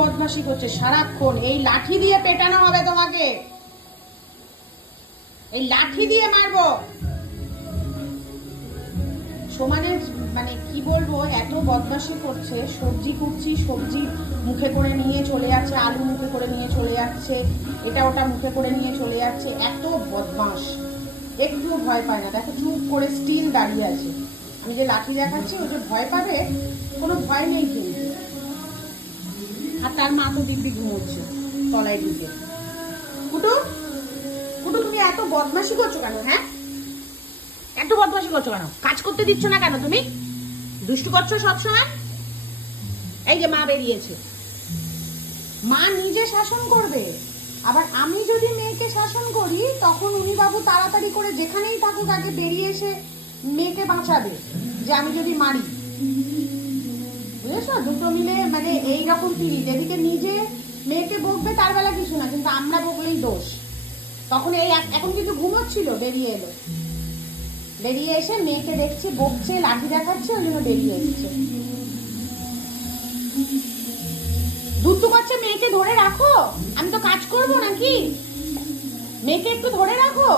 বদমাশি করছে সারাক্ষণ। এই লাঠি দিয়ে পেটানো হবে তোমাকে, এই লাঠি দিয়ে মারবো। সমানে মানে কি বলবো, এত বদমাশি করছে। সবজি কুটছি, সবজি মুখে করে নিয়ে চলে যাচ্ছে, আলু মুখে করে নিয়ে চলে যাচ্ছে, এটা ওটা মুখে করে নিয়ে চলে যাচ্ছে। এত বদমাশ, একটু ভয় পায় না। দেখো চুপ করে স্টিল দাঁড়িয়ে আছে। আমি যে লাঠি দেখাচ্ছি ও যে ভয় পাবে, কোনো ভয় নেই কিন্তু। আর তার মা তো দিব্যি ঘুমোচ্ছে তলায় ঢুকে। কুটু, কুটু তুমি এত বদমাশি করছো কেন? হ্যাঁ, এত বদমাশি করছো কেন? কাজ করতে দিচ্ছ না কেন? তুমি দুষ্টু করছো সবসময়। এই যে মা বেরিয়েছে, মা নিজে শাসন করবে। আবার আমি যদি মেয়েকে শাসন করি, তখন উনি বাবু তাড়াতাড়ি করে যেখানেই থাকুক আগে বেরিয়ে এসে মেয়েকে বাঁচাবে, যে আমি যদি মারি। বুঝেছো? দুটো মিলে মানে এইরকম পিড়িত। এদিকে নিজে মেয়েকে বকবে তার বেলা কিছু না, কিন্তু আমরা বকলেই দোষ। তখন এই এখন কিন্তু ঘুমোচ্ছিল, বেরিয়ে এলো। বেরিয়ে এসে মেয়েকে দেখছে বকছে, লাঠি দেখাচ্ছে, ওই জন্য বেরিয়ে এসছে। দুধটু করছে, মেয়েকে ধরে রাখো। আমি তো কাজ করবো নাকি? মেয়েকে একটু ধরে রাখো।